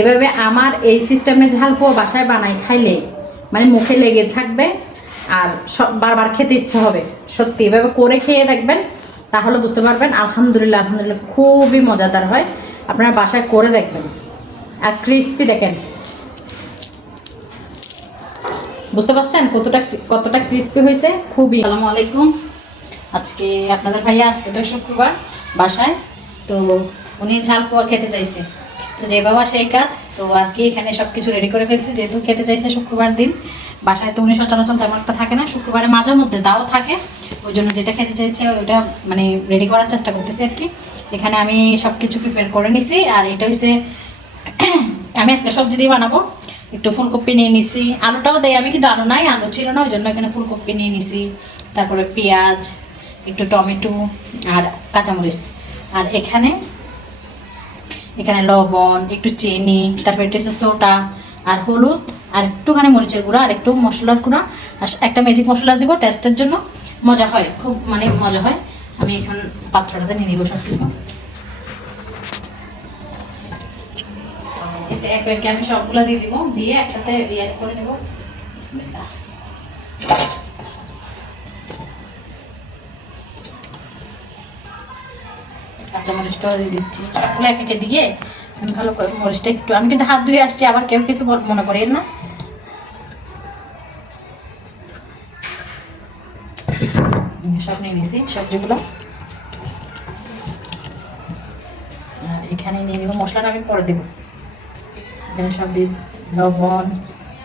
এভাবে আমার এই সিস্টেমে ঝালপোয়া বাসায় বানাই খাইলে মানে মুখে লেগে থাকবে আর বারবার খেতে ইচ্ছা হবে। সত্যি এভাবে করে খেয়ে দেখবেন, তাহলে বুঝতে পারবেন। আলহামদুলিল্লাহ আলহামদুলিল্লাহ খুবই মজাদার হয়, আপনারা বাসায় করে দেখবেন। আর ক্রিস্পি দেখেন, বুঝতে পারছেন কতটা কতটা ক্রিস্পি হয়েছে। খুবই। আসসালামু আলাইকুম। আজকে আপনাদের ভাইয়া আজকে তো শুক্রবার বাসায়, তো উনি ঝালপোয়া খেতে চাইছে, তো যে বাবা সেই কাজ। তো আর কি এখানে সব কিছু রেডি করে ফেলছি, যেহেতু খেতে চাইছে শুক্রবার দিন। বাসায় তো উনি সচরাচর তেমন একটা থাকে না, শুক্রবারে মাঝে মধ্যে দাও থাকে, ওই জন্য যেটা খেতে চাইছে ওইটা মানে রেডি করার চেষ্টা করতেছি আর কি। এখানে আমি সব কিছু প্রিপেয়ার করে নিছি। আর এটা হচ্ছে আমি আজকে সবজি দিয়ে বানাবো। একটু ফুলকপি নিয়ে নিছি, আলুটাও দেয় আমি, কিন্তু আলু নাই, আলু ছিল না, ওই জন্য এখানে ফুলকপি নিয়ে নিছি। তারপরে পেঁয়াজ, একটু টমেটো আর কাঁচামরিচ। আর এখানে এখানে লবণ, একটু চিনি, তারপরে একটু সোডা আর হলুদ আর একটুখানি মরিচের গুঁড়া আর একটু মশলার গুঁড়া আর একটা ম্যাজিক মশলা দিব টেস্টের জন্য। মজা হয়, খুব মানে মজা হয়। আমি এখন পাত্রটাতে নিয়ে নিব সব কিছু। এটা এক একে আমি সবগুলো দিয়ে দিব, দিয়ে একসাথে ইয়ে করে নেব। বিসমিল্লাহ। কাঁচামরিচটাও দিয়ে দিচ্ছি, সবগুলো এক একে দিয়ে আমি ভালো করে মরিচটা একটু, আমি কিন্তু হাত ধুয়ে আসছি, আবার কেউ কিছু মনে করেন না। সব নিয়ে নিছি সবজিগুলো। আর এখানে নিয়ে নিব মশলাটা, আমি পরে দেবো। এখানে সব দিই, লবণ,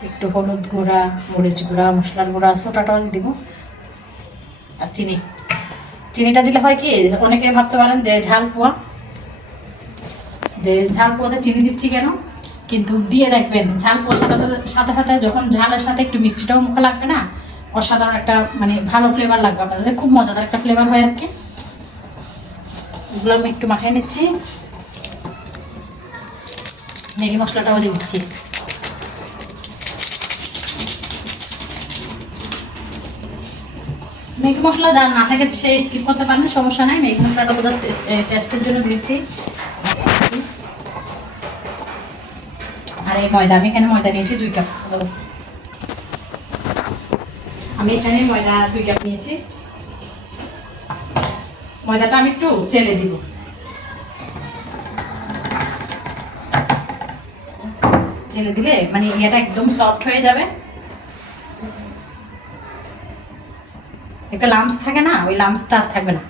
একটু হলুদ গুঁড়া, মরিচ গুঁড়া, মশলার গুঁড়া, সোটাটাও দিব আর চিনি। চিনিটা দিলে হয় কি, অনেকে ভাবতে পারেন যে ঝালপোয়া, যে ঝালপোয়াতে চিনি দিচ্ছি কেন, কিন্তু দিয়ে দেখবেন ঝালপোয়ার সাথে সাথে যখন ঝালের সাথে একটু মিষ্টিটাও মুখে লাগবে না, অসাধারণ একটা মানে ভালো ফ্লেভার লাগবে আপনাদের, খুব মজাদার একটা ফ্লেভার হয় আর কি। এগুলো আমি একটু মাখিয়ে নিচ্ছি। ম্যাগি মশলাটাও দিয়ে দিচ্ছি। ম্যাগি মশলা যার না থাকে সে স্কিপ করতে পারেন, সমস্যা নাই। ম্যাগি মশলাটা জাস্ট টেস্টের জন্য দিয়েছি। আর এই ময়দা, আমি এখানে ময়দা নিয়েছি 2 কাপ। আমি এখানে ময়দা 2 কাপ নিয়েছি। ময়দাটা আমি একটু চেলে দিব। চেলে দিলে মানে ইয়েটা একদম সফট হয়ে যাবে। একটা লাম্পস থাকে না, ওই লাম্পসটা থাকবে না,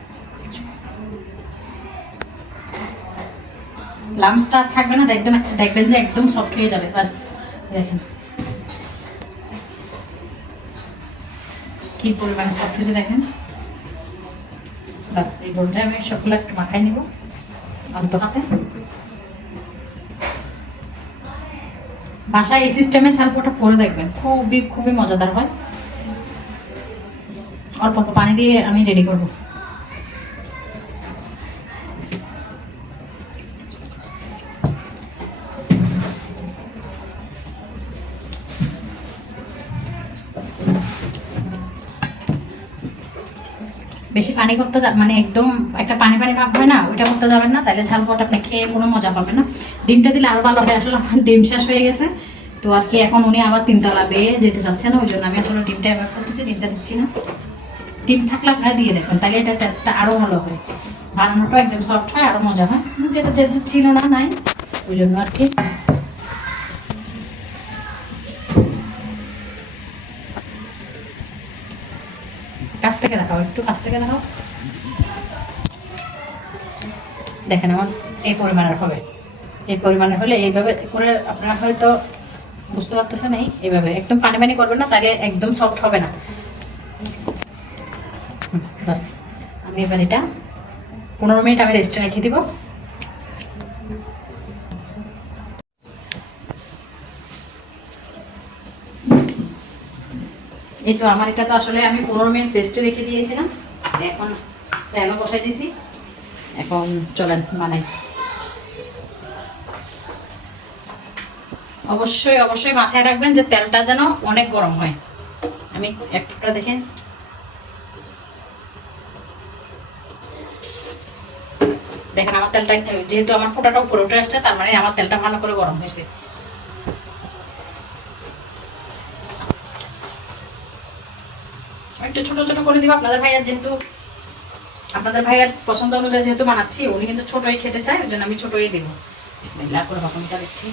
লাম্পসটা থাকবে না, দেখবেন যে একদম সফট হয়ে যাবে। বাস দেখেন কি পরিমাণে সফট হয়েছে দেখেন। বাস এই পর্যায়ে আমি সবগুলো একটু মাখাই নিব অল্প হাতে। বাসায় এই সিস্টেমে ঝালপোয়াটা করে দেখবেন, খুবই খুবই মজাদার হয়। অল্প অল্প পানি দিয়ে আমি রেডি করব। বেশি পানি করতে মানে একদম একটা পানি পানি ভাব হয় না, ওইটা করতে যাবেন না, তাহলে ঝালপোয়াটা আপনি খেয়ে কোনো মজা পাবেন না। ডিমটা দিলে আরও ভালো হয়। আসলে ডিম শেষ হয়ে গেছে, তো আর কি এখন উনি আবার 3 তলা বেয়ে যেতে চাচ্ছে না, ওই জন্য আমি আসলে ডিমটা অ্যাভয়েড করতেছি, ডিমটা দিচ্ছি না। ডিম থাকলে আপনারা দিয়ে দেখবেন, তাহলে এটা টেস্টটা আরও ভালো হয়, বানানোটা একদম সফট হয়, আরও মজা হয়। যেটা যেহেতু ছিল না নাই, ওই জন্য আর কি। কাছ থেকে দেখাও, একটু কাছ থেকে দেখাও। দেখেন আমার এই পরিমাণের হবে, এই পরিমাণের হলে এইভাবে করে আপনারা হয়তো বুঝতে পারতেছেন। এইভাবে একদম পানি পানি করবেন না, তাহলে একদম সফট হবে না। বাস আমি এবার এটা 15 মিনিট আমি রেস্টে রেখে দিব। এই তো আমার এটা তো আসলে আমি 15 মিনিট রেস্টে রেখে দিয়েছিলাম। এখন তেলও বসাই দিছি, এখন চলেন বানাই। অবশ্যই অবশ্যই মাথায় রাখবেন যে তেলটা যেন অনেক গরম হয়। আমি একটা দেখেন, দেখেন আমার তেলটা যেহেতু আমার ফোঁটাটা উপরে উঠে আসছে, তার মানে আমার তেলটা ভালো করে গরম হয়েছে। একটু ছোট ছোট করে দিব আপনাদের ভাইয়ার, যেহেতু আপনাদের ভাইয়ার পছন্দ অনুযায়ী যেহেতু বানাচ্ছি, উনি কিন্তু ছোটই খেতে চায়, ওই জন্য আমি ছোটই দেবো। বিসমিল্লাহ করে বাকুনিটা দিচ্ছি।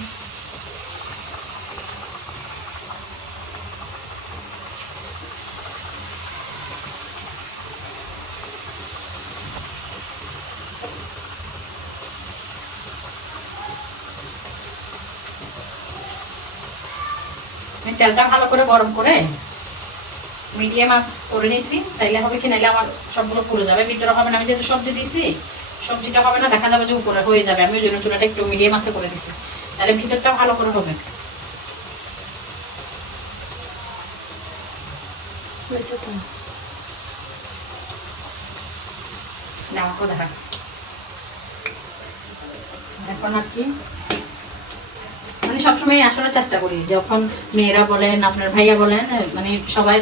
তেলটা ভালো করে গরম করে মিডিয়াম আঁচ করে নিয়েছি, তাইলে হবে কি, নাইলে আমার সবগুলো পুড়ে যাবে, ভিতরে হবে না। আমি যেহেতু সবজি দিয়েছি, সবজিটা হবে না, দেখা যাবে যে উপরে হয়ে যাবে। আমি ওই জন্য চুলাটা একটু মিডিয়াম আঁচে করে দিচ্ছি, তাহলে ভিতরটা ভালো করে হবে। আমাকে দেখা এখন আর কি, মানে সবসময় আসলে চেষ্টা করি, যখন মেয়েরা বলেন, আপনার ভাইয়া বলেন, মানে সবাই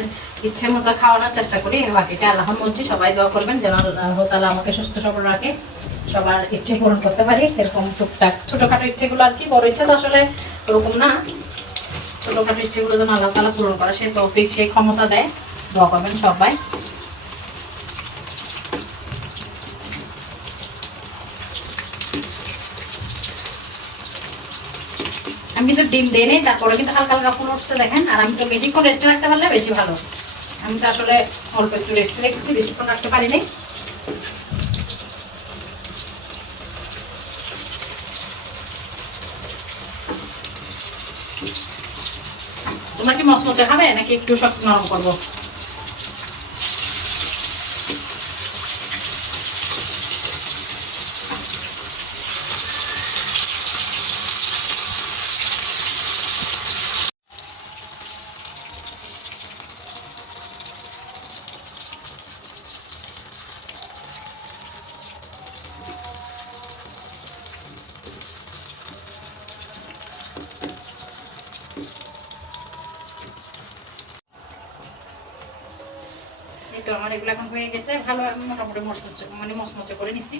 ইচ্ছে মতো খাওয়ানোর চেষ্টা করি। বাকিটা আল্লাহর মর্জি, সবাই দোয়া করবেন যেন আল্লাহ তাআলা আমাকে সুস্থ সবল রাখে, সবার ইচ্ছে পূরণ করতে পারি। এরকম টুকটাক ছোটোখাটো ইচ্ছেগুলো আর কি, বড় ইচ্ছা তো আসলে ওরকম না, ছোটোখাটো ইচ্ছেগুলো যেন আল্লাহ তাআলা পূরণ করে, সে তৌফিক, সেই ক্ষমতা দেয়। দোয়া করবেন সবাই। আমি কিন্তু ডিম দিয়ে নেই, তারপরে কিন্তু হালকা হালকা ফুল উঠছে দেখেন। আর আমি তো বেশিক্ষণ রেস্টে রাখতে পারলে বেশি ভালো। আমি তো আসলে অল্প একটু রেস্টে রেখেছি, বেশিক্ষণ রাখতে পারিনি। তোমরা কি মচমচে খাবে নাকি একটু সব নরম করবো? তো আমার এগুলো এখন হয়ে গেছে ভালো, আমি মোটামুটি মচমচে করে নিচ্ছি।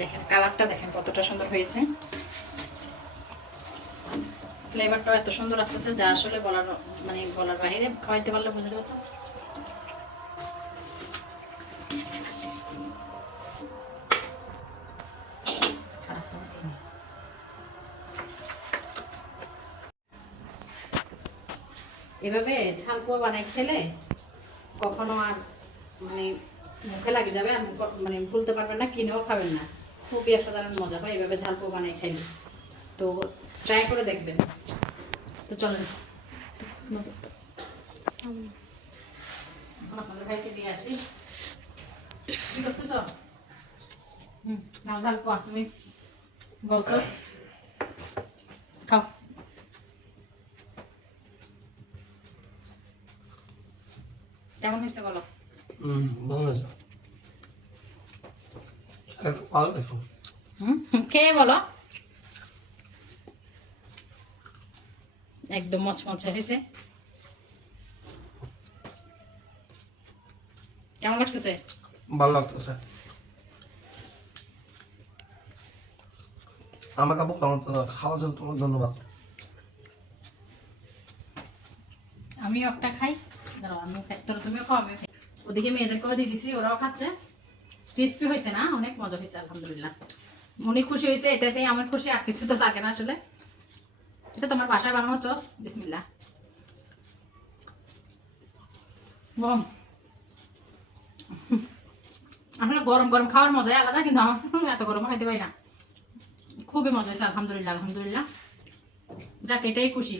দেখেন কালারটা দেখেন কতটা সুন্দর হয়েছে, ফ্লেভারটাও এত সুন্দর আসতেছে যা আসলে বলার, মানে বলার বাইরে, খাওয়াইতে পারলে বুঝতে পারতাম। এভাবে ঝালপুয়া বানাই খেলে কখনো আর মানে মুখে লাগে যাবে, আর মানে ভুলতে পারবেন না, কিনেও খাবেন না। খুবই অসাধারণ মজা হয় এভাবে ঝালপুয়া বানাই খাইলে, তো ট্রাই করে দেখবেন। তো চলেন আপনাদের ভাইকে দিয়ে আসি। কি করতেছ? নাও ঝালপুয়া, তুমি বলছো খাও। কেমন হয়েছে বলো? খেয়ে বলো। একদম মচমচে হয়েছে। কেমন লাগতেছে? ভালো লাগতেছে। আমাকে খাওয়ার জন্য তোমার ধন্যবাদ। আমিও একটা খাই, দাঁড়াও আমিও খাই, তোর তুমিও খাও আমিও খাই। ওদিকে মেয়েদেরকেও দিয়ে দিছি, ওরাও খাচ্ছে। ক্রিস্পি হয়েছে না, অনেক মজা হয়েছে আলহামদুলিল্লাহ। মনে খুশি হয়েছে, এটাতেই আমার খুশি, আর কিছু তো লাগে না আসলে। এটা তোমার বাসায় বানানো চস, বিসমিল্লাহ। বম আসলে গরম গরম খাওয়ার মজাই আলাদা, কিন্তু আমার এত গরম খাইতে পারি না। খুবই মজা হয়েছে আলহামদুলিল্লাহ, আলহামদুলিল্লাহ। যাক এটাই খুশি,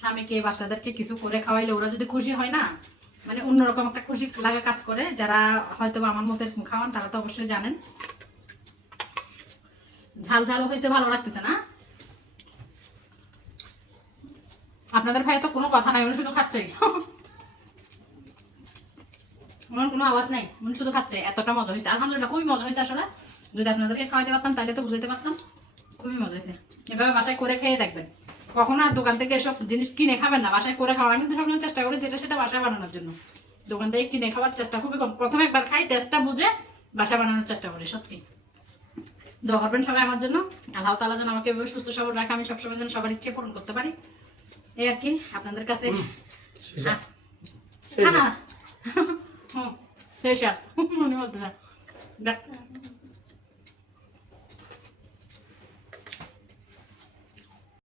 স্বামীকে বাচ্চাদেরকে কিছু করে খাওয়াইলে ওরা যদি খুশি হয় না, মানে অন্যরকম একটা খুশি লাগে কাজ করে। যারা হয়তো আমার মতো খাওয়ান তারা তো অবশ্যই জানেন। ঝাল ঝালও হয়েছে, ভালো লাগতেছে না? আপনাদের ভাই তো কোনো কথা নাই, উনি শুধু খাচ্ছে, ওনার কোনো আওয়াজ নাই, উনি শুধু খাচ্ছে। এতটা মজা হয়েছে আলহামদুলিল্লাহ, খুবই মজা হয়েছে আসলে। যদি আপনাদেরকে খাওয়াইতে পারতাম তাহলে তো বুঝাইতে পারতাম। খুবই মজা হয়েছে, এভাবে বাসায় করে খেয়ে দেখবেন। কখনো আর দোকান থেকে এসব জিনিস কিনে খাবেন না, বাসায় করে খাওয়া। আমি কিন্তু সবসময় চেষ্টা করি যেটা সেটা বাসায় বানানোর জন্য। দোকান থেকে কিনে খাওয়ার চেষ্টা খুবই কম। প্রথমে একবার খাই, টেস্টটা বুঝে বাসায় বানানোর চেষ্টা করি। সত্যি দোয়া করবেন সবাই আমার জন্য, আল্লাহ তাআলা যেন আমাকে এভাবে সুস্থ সবল রাখে, আমি সবসময় যেন সবার ইচ্ছে পূরণ করতে পারি। এই আর কি আপনাদের কাছে না শেষ আর মনে বলতে